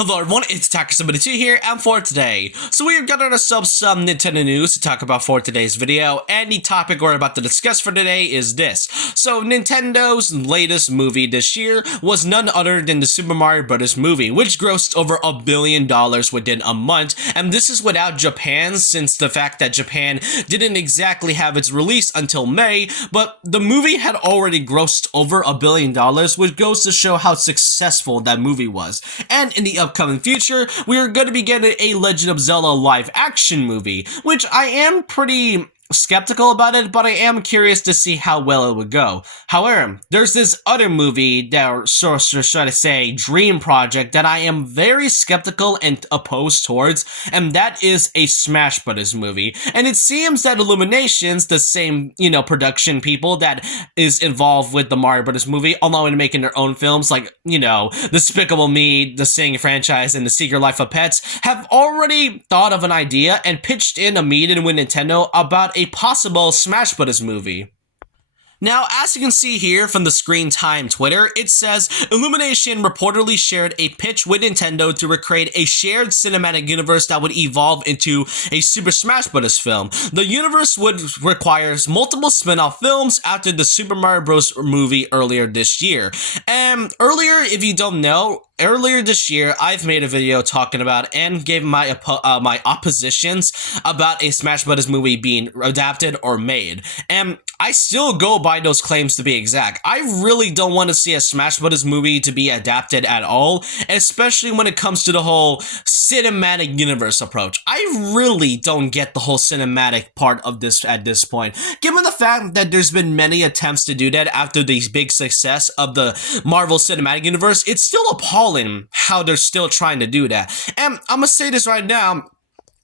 Hello everyone, it's Tacker72 here, and for today, we've got ourselves some Nintendo news to talk about for today's video, and the topic we're about to discuss for today is this. So, Nintendo's latest movie this year was none other than the Super Mario Bros. Movie, which grossed over $1 billion within a month, and this is without Japan, since the fact that Japan didn't exactly have its release until May, but the movie had already grossed over $1 billion, which goes to show how successful that movie was. And in the upcoming future, we are going to be getting a Legend of Zelda live action movie, which I am pretty skeptical about it, but I am curious to see how well it would go. However, there's this other movie that, should I say, dream project that I am very skeptical and opposed towards, and that is a Smash Bros. Movie. And it seems that Illumination's the same, production people that is involved with the Mario Bros. Movie, along with making their own films like, Despicable Me, the Sing franchise, and The Secret Life of Pets, have already thought of an idea and pitched in a meeting with Nintendo about a possible Smash Bros. Movie. Now, as you can see here from the Screen Time Twitter, it says, Illumination reportedly shared a pitch with Nintendo to recreate a shared cinematic universe that would evolve into a Super Smash Bros. Film. The universe would require multiple spin-off films after the Super Mario Bros. Movie earlier this year. And earlier, if you don't know, earlier this year, I've made a video talking about and gave my oppositions about a Smash Bros. Movie being adapted or made. And I still go by those claims to be exact. I really don't want to see a Smash Bros. Movie to be adapted at all, especially when it comes to the whole cinematic universe approach. I really don't get the whole cinematic part of this at this point. Given the fact that there's been many attempts to do that after the big success of the Marvel Cinematic Universe, it's still appalling how they're still trying to do that. And I'm gonna say this right now,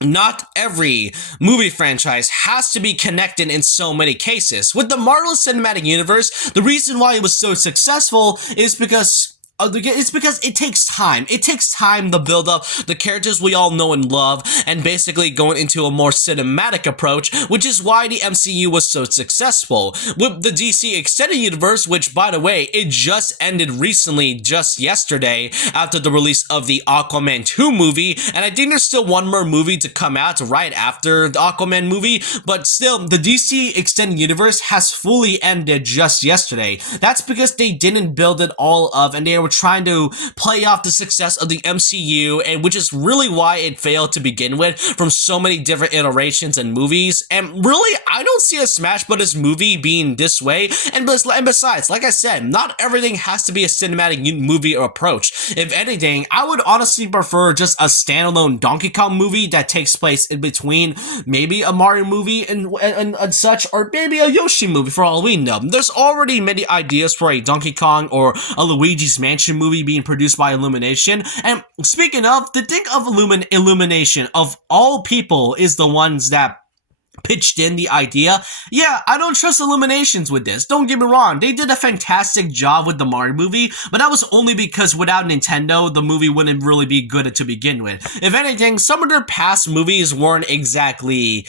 not every movie franchise has to be connected in so many cases. With the Marvel Cinematic Universe, the reason why it was so successful is because it takes time. It takes time to build up the characters we all know and love, and basically going into a more cinematic approach, which is why the MCU was so successful. With the DC Extended Universe, which, by the way, it just ended recently, just yesterday, after the release of the Aquaman 2 movie, and I think there's still one more movie to come out right after the Aquaman movie, but still, the DC Extended Universe has fully ended just yesterday. That's because they didn't build it all up, and they were trying to play off the success of the MCU, and which is really why it failed to begin with from so many different iterations and movies. And really, I don't see a Smash Bros. Movie being this way. And besides, like I said, not everything has to be a cinematic movie or approach. If anything, I would honestly prefer just a standalone Donkey Kong movie that takes place in between maybe a Mario movie and such, or maybe a Yoshi movie for all we know. There's already many ideas for a Donkey Kong or a Luigi's Mansion movie being produced by Illumination. And speaking of, the thing of Illumination, of all people, is the ones that pitched in the idea. Yeah, I don't trust Illuminations with this. Don't get me wrong. They did a fantastic job with the Mario movie, but that was only because without Nintendo, the movie wouldn't really be good to begin with. If anything, some of their past movies weren't exactly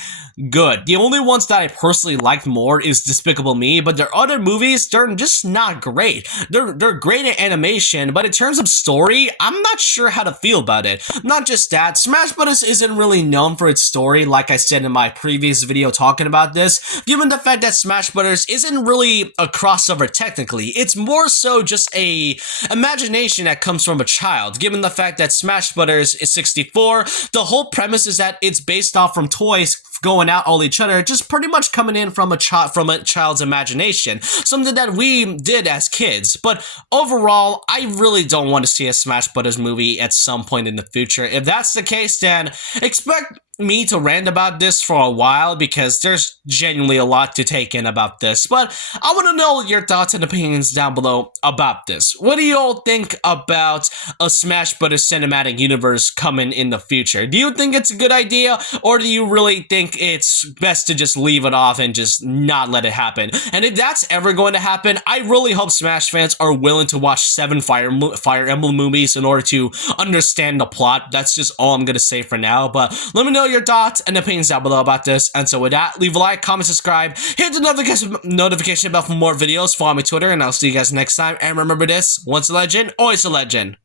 good. The only ones that I personally liked more is Despicable Me, but their other movies, they're just not great. They're great at animation, but in terms of story, I'm not sure how to feel about it. Not just that, Smash Bros. Isn't really known for its story, like I said in my previous video talking about this, given the fact that Smash Bros. Isn't really a crossover technically. It's more so just a imagination that comes from a child, given the fact that Smash Bros. Is 64. The whole premise is that it's based off from toys going out all each other, just pretty much coming in from a child's imagination, something that we did as kids. But overall, I really don't want to see a Smash Bros. Movie at some point in the future. If that's the case, then expect me to rant about this for a while, because there's genuinely a lot to take in about this. But I want to know your thoughts and opinions down below about this. What do you all think about a Smash Bros. Cinematic Universe coming in the future? Do you think it's a good idea, or do you really think it's best to just leave it off and just not let it happen? And if that's ever going to happen, I really hope Smash fans are willing to watch 7 Fire Emblem movies in order to understand the plot. That's just all I'm going to say for now, but let me know your thoughts and opinions down below about this. And so with that, leave a like, comment, subscribe, hit the notification bell for more videos, follow me on Twitter, and I'll see you guys next time. And remember this, once a legend, always a legend.